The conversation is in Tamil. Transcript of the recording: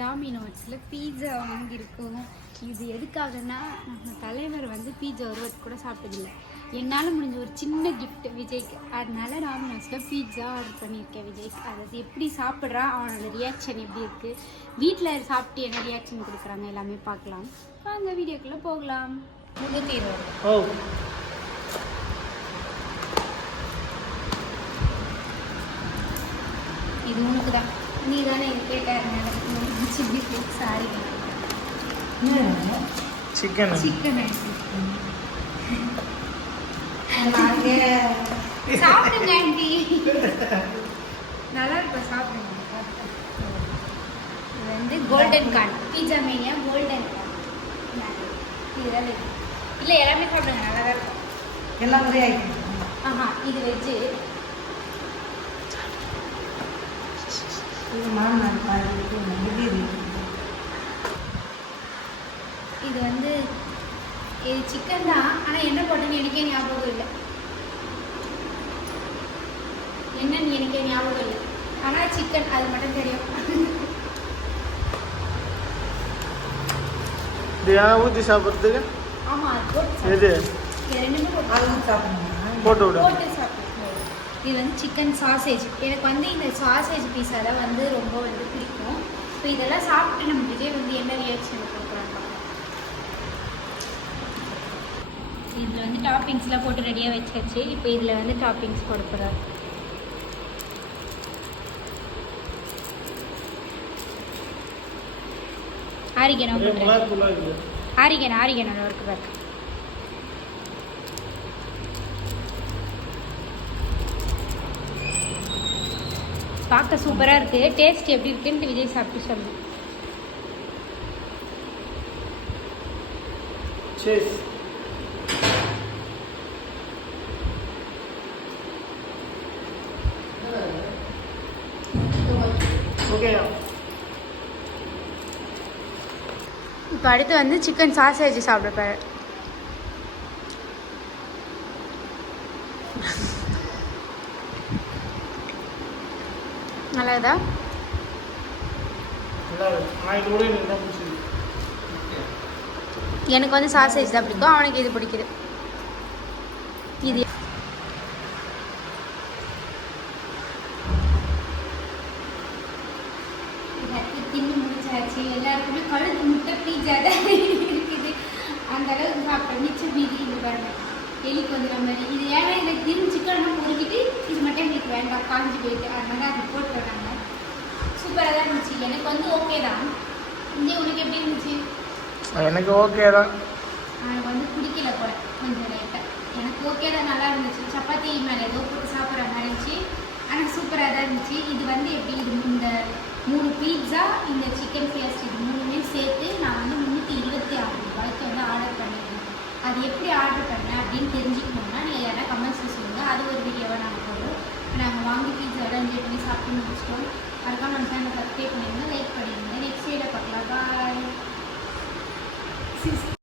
டாமினோட்ஸில் பீட்சா வாங்கியிருக்கோம். இது எதுக்காகனா நம்ம தலைவர் வந்து பீட்சா ஒரு கூட சாப்பிட்டதில்ல. என்னால் முடிஞ்ச ஒரு சின்ன gift விஜய்க்கு. அதனால டாமினோஸில் பீட்சா ஆர்டர் பண்ணியிருக்கேன் விஜய்க்கு. அது எப்படி சாப்பிட்றான் அவனோட ரியாக்ஷன் எப்படி இருக்குது வீட்டில் சாப்பிட்டு என்ன ரியாக்ஷன் கொடுக்குறாங்க எல்லாமே பார்க்கலாம். வாங்க வீடியோக்குள்ளே போகலாம். ஓ. இது உனக்கு தான் நீ தானே கேட்டாருனால சில்லி சாரி சிக்கன் சிக்கன் சாப்பிடுங்க ஆண்டி. நல்லா இருக்கும் சாப்பிடுங்க. இது வந்து golden corn pizza mania golden veg இல்லை எல்லாமே சாப்பிடுங்க நல்லா தான் இருக்கும். எல்லாம் ஒரே ஆஹா இது வெஜ்ஜு இது மாமனார் வந்து இது சிக்கன் தான். ஆனால் என்ன போட்டேன்னு எனக்கே ஞாபகம் இல்லை. என்னன்னு எனக்கே ஞாபகம் இல்லை. ஆனால் சிக்கன் அது மட்டும் தெரியும். ஏன் ஊற்றி சாப்பிட்றதுக்கு? எது? போட்டு விடு. இது வந்து சிக்கன் சாசேஜ் எனக்கு வந்து இந்த சாசேஜ் பீஸா தான் வந்து ரொம்ப வந்து பிடிக்கும். இப்போ இதெல்லாம் சாப்பிட்டு நம்ம விஜய் வந்து என்ன ரியாக்ஷன் கொடுக்குறாங்க இதில் வந்து டாப்பிங்ஸ்லாம் போட்டு ரெடியாக வச்சாச்சு. இப்போ இதில் வந்து டாப்பிங்ஸ் போட போகிறார் இருக்குது ஆரிகன் ஆரிகனோட ஒர்க்கு பாரு பார்க்க சூப்பராக இருக்குது டேஸ்ட் எப்படி இருக்குன்ட்டு விஜய் சாப்பிட்டு சொல்லு. இப்போ அடுத்து வந்து சிக்கன் சாசேஜ் சாப்பிட போகிறேன் நல்லா இருக்கு நான் இது கூட எனக்கு வந்து சாசேஜ் தான் பிடிக்கும் அவனுக்கு இது பிடிக்குது இது தின்னு முடிச்சாச்சு எல்லாருக்குமே கழுத்து முட்டை பீஜா தான் இருக்குது அந்த அளவுக்கு சாப்பிட்ட மிச்சம் மீதி இது பாருங்க எலிக்கு வந்துடுற மாதிரி இது ஏன்னா தின்னு சிக்கன் பொறுக்கிட்டு இது மட்டும் எங்களுக்கு வேண்டாம் காஞ்சி போயிட்டு அதனால அது போட்டு சூப்பராக தான் இருந்துச்சு எனக்கு வந்து ஓகே தான். இங்கே உனக்கு எப்படி இருந்துச்சு? எனக்கு ஓகே தான். எனக்கு வந்து பிடிக்கல போல கொஞ்சம் லைட்டாக எனக்கு ஓகே தான் நல்லா இருந்துச்சு. சப்பாத்தி மேலே ஏதோ போட்டு சாப்பிட்ற மாதிரி இருந்துச்சு. ஆனால் சூப்பராக தான் இருந்துச்சு. இது வந்து எப்படி இது இந்த மூணு பீட்சா இந்த சிக்கன் பேஸ்ட் இது மூணுமே சேர்த்து நான் வந்து முந்நூற்றி இருபத்தி ஆறு ரூபாய்க்கு வந்து ஆர்டர் பண்ணியிருந்தேன். அது எப்படி ஆர்டர் பண்ணேன் அப்படின்னு தெரிஞ்சுக்கணும்னா நீங்கள் யாரா கமெண்ட்ஸில் சொல்லுங்கள் அது ஒரு வீடியோவாக நாங்கள் போடுவோம் நாங்கள் வாங்கி பீட்சாவோட என்ஜாய் பண்ணி சாப்பிட்டு நம்ம சேனல் சப்ஸ்கிரைப் பண்ணிடுங்க லைக் பண்ணிடுங்க நெக்ஸ்ட் வீடியோ பார்க்கலாம் பாய்